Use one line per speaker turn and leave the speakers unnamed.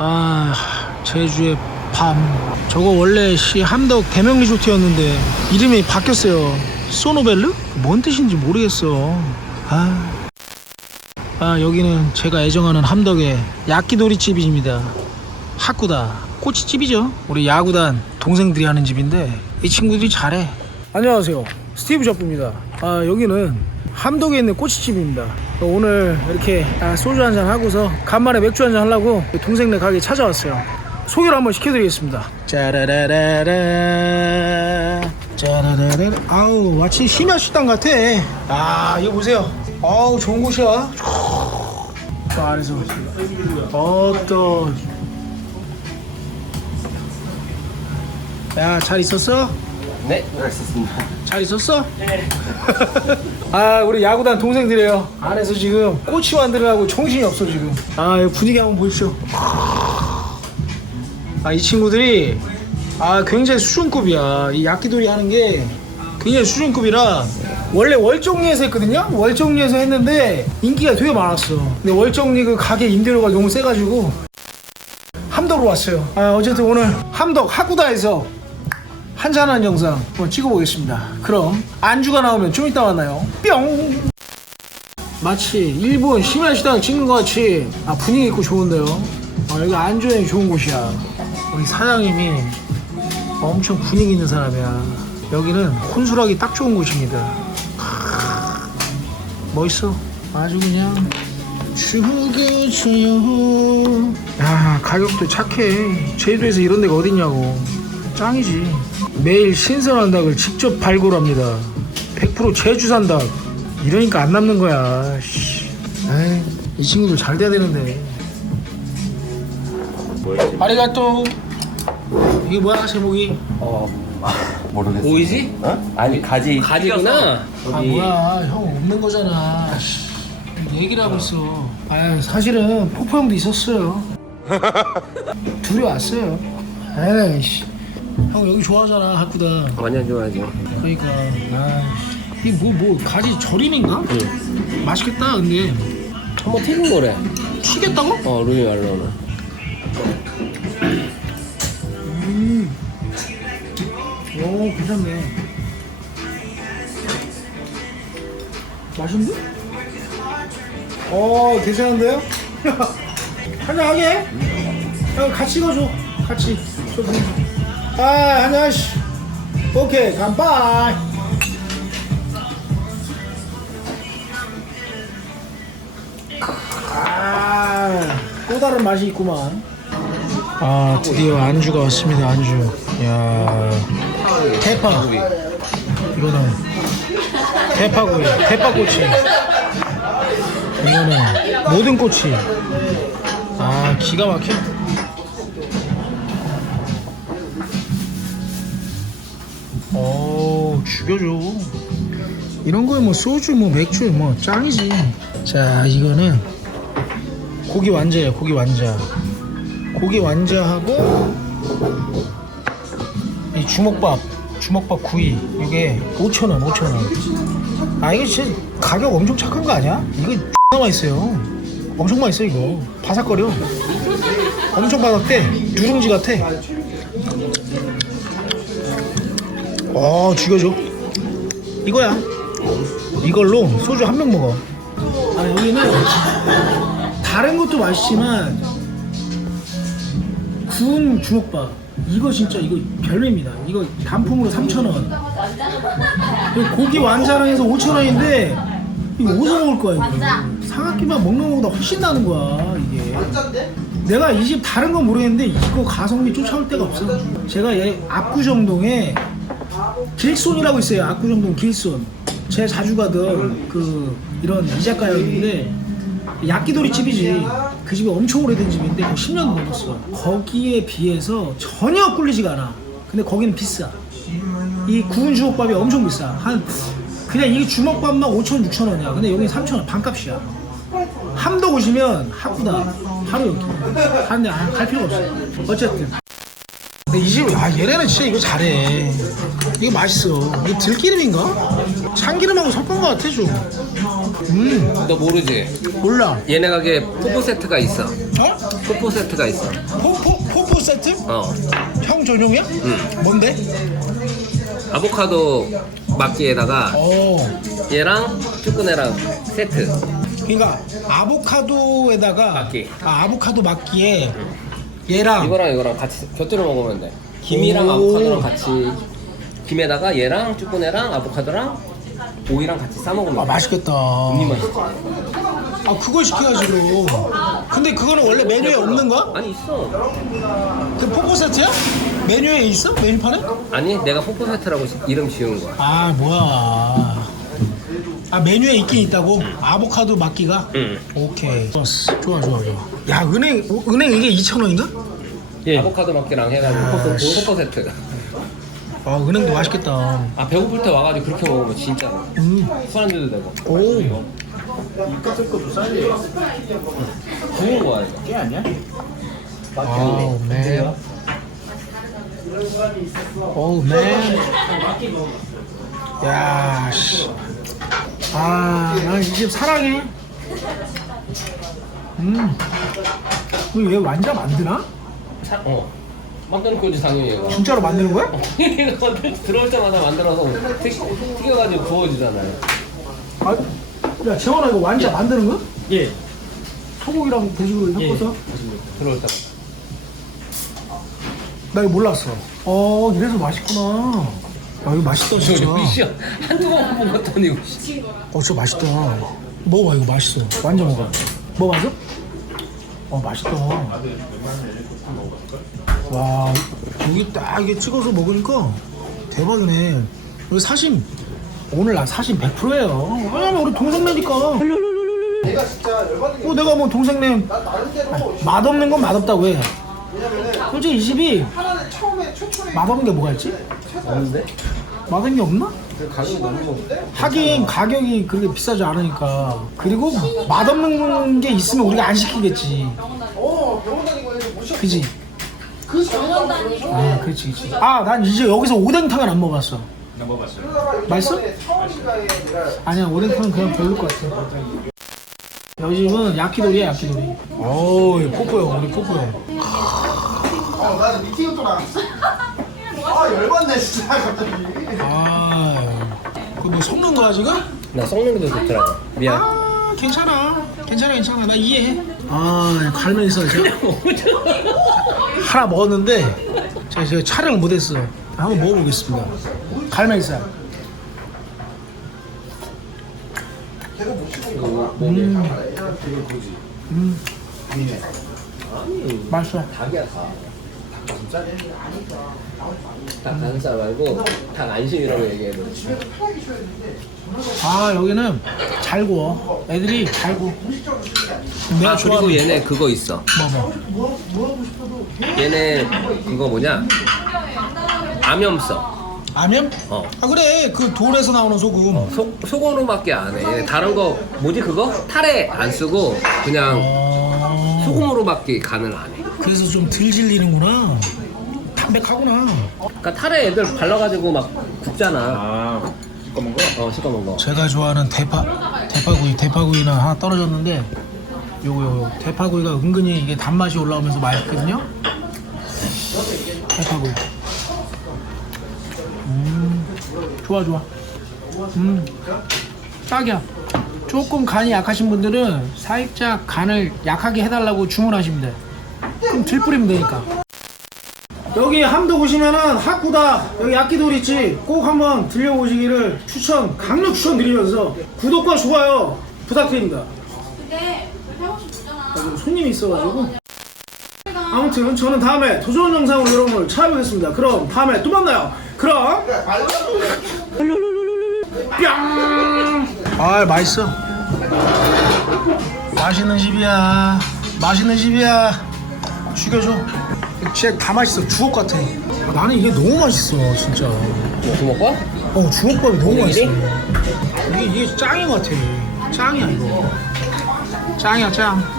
아 제주의 밤. 저거 원래 시 함덕 대명 리조트였는데 이름이 바뀌었어요. 소노벨르? 뭔 뜻인지 모르겠어. 아, 아 여기는 제가 애정하는 함덕의 야끼도리 집입니다. 하쿠다. 꼬치집이죠. 우리 야구단 동생들이 하는 집인데 이 친구들이 잘해. 안녕하세요. 스티브 잡부입니다. 아 여기는 함덕에 있는 꼬치집입니다 오늘 이렇게 아, 소주 한 잔 하고서 간만에 맥주 한 잔 하려고 동생네 가게 찾아왔어요. 소개를 한번 시켜드리겠습니다. 짜라라라라 짜라라라 아우 마치 심야 식당 같아. 아 이거 보세요. 아우 좋은 곳이야. 저 안에서 어떤. 야잘 있었어?
네, 알겠습니다.
잘 있었어? 아 우리 야구단 동생들이에요. 안에서 지금 꼬치 만들으라고 정신이 없어 지금. 아 분위기 한번 보십시오 아 이 친구들이 아 굉장히 수준급이야. 이 야끼도리 하는 게 굉장히 수준급이라 원래 월정리에서 했거든요? 월정리에서 했는데 인기가 되게 많았어. 근데 월정리 그 가게 임대료가 너무 세가지고 함덕으로 왔어요. 아 어쨌든 오늘 함덕 하구다에서 한잔한 영상 한번 찍어보겠습니다. 그럼 안주가 나오면 좀 이따 만나요. 뿅! 마치 일본 심야시당 찍는 것 같이 아, 분위기 있고 좋은데요. 아, 여기 안주에 좋은 곳이야. 우리 사장님이 엄청 분위기 있는 사람이야. 여기는 혼술하기 딱 좋은 곳입니다. 하, 멋있어. 아주 그냥 죽여줘요. 야 가격도 착해. 제주도에서 이런 데가 어딨냐고. 짱이지. 매일 신선한 닭을 직접 발굴합니다. 100% 제주산 닭. 이러니까 안 남는 거야. 씨. 에이, 이 친구들 잘 돼야 되는데. 아리가또. 이게 뭐야 제목이?
어, 모르겠어.
오이지?
어? 아니 가지.
가지구나.
아 뭐야 형 없는 거잖아. 씨. 얘기를 하고 있어. 아 사실은 포포 형도 있었어요. 둘이 왔어요. 에이씨. 형 여기 좋아하잖아 학구다.
완전 좋아하죠.
그러니까 아이씨. 이뭐 뭐 가지 절임인가? 맛있겠다 근데
한번 튀긴 거래.
튀겼다고?
어, 루미 말로는.
음. 오 괜찮네. 맛있는데? 어 괜찮은데요? 한잔 하게? 형 같이 가줘 같이 저 동생. 아씨 오케이 간파이. 아 또 다른 맛이 있구만. 아 드디어 안주가 왔습니다 안주. 야 대파. 이거는 대파구이 대파꼬치. 이거는 모든 꼬치. 아 기가 막혀 죽여줘. 이런 거에 뭐 소주 뭐 맥주 뭐 짱이지. 자 이거는 고기 완자예요 고기 완자. 고기 완자하고 이 주먹밥 주먹밥 구이. 이게 5,000원 5,000원. 아 이거 진짜 가격 엄청 착한 거 아니야? 이거 X나 맛있어요. 엄청 맛있어 이거. 바삭거려. 엄청 바삭대. 누룽지 같아. 어 죽여줘 이거야. 이걸로 소주 한 병 먹어. 아 여기는 다른 것도 맛있지만 구운 주먹밥. 이거 진짜 이거 별미입니다. 이거 단품으로 3,000원. 고기 완자랑 해서 5,000원인데 이거 어디서 먹을 거야 이거? 사각김밥 먹는 것보다 훨씬 나는 거야 이게. 내가 이 집 다른 건 모르겠는데 이거 가성비 쫓아올 데가 없어. 제가 얘 압구정동에 길손이라고 있어요. 압구정동 길손. 제 자주 가던 그 이런 이자카야였는데 야끼도리 집이지. 그 집이 엄청 오래된 집인데 거의 10년 넘었어. 거기에 비해서 전혀 꿀리지가 않아. 근데 거기는 비싸. 이 구운 주먹밥이 엄청 비싸. 한 그냥 이 주먹밥만 5천 6천 원이야. 근데 여기 3천 원 반값이야. 함덕 오시면 하구다. 하루 여기. 하는데 아, 갈 필요 없어. 어쨌든 이 집, 아 얘네는 진짜 이거 잘해. 이거 맛있어. 이거 들기름인가? 참기름하고 섞은 것 같아 좀. 음,
너 모르지?
몰라.
얘네 가게 포포 세트가 있어.
어?
포포 세트가 있어.
포포 포포 세트?
어.
형 전용이야?
응.
뭔데?
아보카도 막기에다가
어.
얘랑 쭈꾸네랑 세트.
그러니까 아보카도에다가
막기.
아, 아보카도 막기에 얘랑
이거랑 이거랑 같이 곁들여 먹으면 돼. 김이랑
오.
아보카도랑 같이 김에다가 얘랑 쭈꾸네랑 아보카도랑 오이랑 같이 싸 먹으면
아
돼.
맛있겠다.
이 맛있지.
아 그걸 시켜야지 그럼. 근데 그거는 원래 메뉴에 없는 거야?
아니 있어.
그 포포 세트야? 메뉴에 있어? 메뉴판에?
아니 내가 포포 세트라고 시- 이름 지은 거야.
아 뭐야. 아 메뉴에 있긴 있다고? 아보카도 막기가?
응.
오케이. 좋았어. 좋아 좋아 좋아. 야 은행 은행 이게 2천 원인가?
예. 아보카도 막기랑 해가지고 포포, 포포 세트.
아 은행도 맛있겠다.
아 배고플 때 와가지고 그렇게 먹으면 진짜
음.
술안주도 되고.
오.
좋은 거야 이거.
깨 아니야?
와우 맨. 오우 맨. 야 씨. 아, 난 이 집 사랑해. 음. 이거 얘 완자 만드나?
차, 어. 만드는 거지 당연히 얘가.
진짜로 만드는 거야?
이거 들어올 때마다 만들어서 튀, 튀겨가지고 구워주잖아요.
아, 야 재원아 이거 완자 만드는 거야?
예.
소고기랑 돼지고기 섞어서?
들어올 때마다.
나 이거 몰랐어. 어, 이래서 맛있구나. 아, 이거 맛있다 진짜.
미션 한두 번본 것도 아니고. 씨.
어, 진짜 맛있다. 먹어봐, 이거 맛있어. 완전 먹어. 먹어봤어? 어, 맛있다. 와, 여기 딱 이게 찍어서 먹으니까 대박이네. 여기 사심, 오늘 나 사심 100%예요. 왜냐면 우리 동생네니까. 어, 내가 뭐 동생네 맛없는 건 맛없다고 해. 솔직히 이 집이 맛없는 게 뭐가 있지?
없는데?
맛없는 게 없나?
가격이 너무
하긴 가격이 그렇게 비싸지 않으니까 그리고 맛없는 게 있으면 우리가 안 시키겠지 그지? 아 그렇지 그렇지 아 난 이제 여기서 오뎅탕을 안 먹어봤어 안 먹어봤어요 맛있어? 아니야 오뎅탕은 그냥 별로일 것 같아 여기 집은 야키도리야 야키도리 어우 포포 형 우리 포포 형
어, 나는 미팅을 또 나갔어. 아, 열받네, 진짜, 갑자기.
아 그뭐 섞는 거야 지금?
나 썩는 게 더 좋더라고. 미안.
아 괜찮아 괜찮아 괜찮아 나 이해해 아 갈면서 제가 하나 먹었는데 제가 제가 촬영을 못했어 한번 먹어보겠습니다 갈면살 음. 음. 맛있어
닭이야 닭. 닭 가슴살 말고 닭 안심이라고 얘기해.
아 여기는 잘 구워 애들이 잘 구워 내가
아 그리고
좋아하는
얘네 그거 있어.
뭐 뭐.
얘네 그거 뭐냐? 암염석.
아면?
어.
아 그래 그 돌에서 나오는 소금
소, 소금으로밖에 안 해. 얘네 다른 거 뭐지 그거? 타레 안 쓰고 그냥
어...
소금으로밖에 간을 안 해.
그래서 좀 덜 질리는구나. 담백하구나.
그러니까 타레 애들 발라가지고 막 굽잖아.
아, 검은 거?
어 시꺼먼 거.
제가 좋아하는 대파 대파구이 대파구이는 하나 떨어졌는데 요거 요거 대파구이가 은근히 이게 단맛이 올라오면서 맛있거든요. 대파구이. 음 좋아 좋아. 음 딱이야. 조금 간이 약하신 분들은 살짝 간을 약하게 해달라고 주문하시면 돼. 그럼 들 뿌리면 되니까. 여기 함도 보시면은 하쿠다 여기 야끼도리 있지? 꼭 한번 들려보시기를 추천 강력 추천드리면서 구독과 좋아요 부탁드립니다.
근데 하고 싶잖아.
지금 손님이 있어가지고. 아무튼 저는 다음에 도전 영상으로 여러분을 찾아뵙겠습니다. 그럼 다음에 또 만나요. 그럼. 뿅 아 맛있어. 맛있는 집이야. 맛있는 집이야. 죽여줘. 진짜 다 맛있어. 주옥 같아. 나는 이게 너무 맛있어 진짜.
주먹밥?
어 주먹밥이 너무 맛있어? 이게, 이게 짱인 것 같아. 짱이야 이거. 짱이야 짱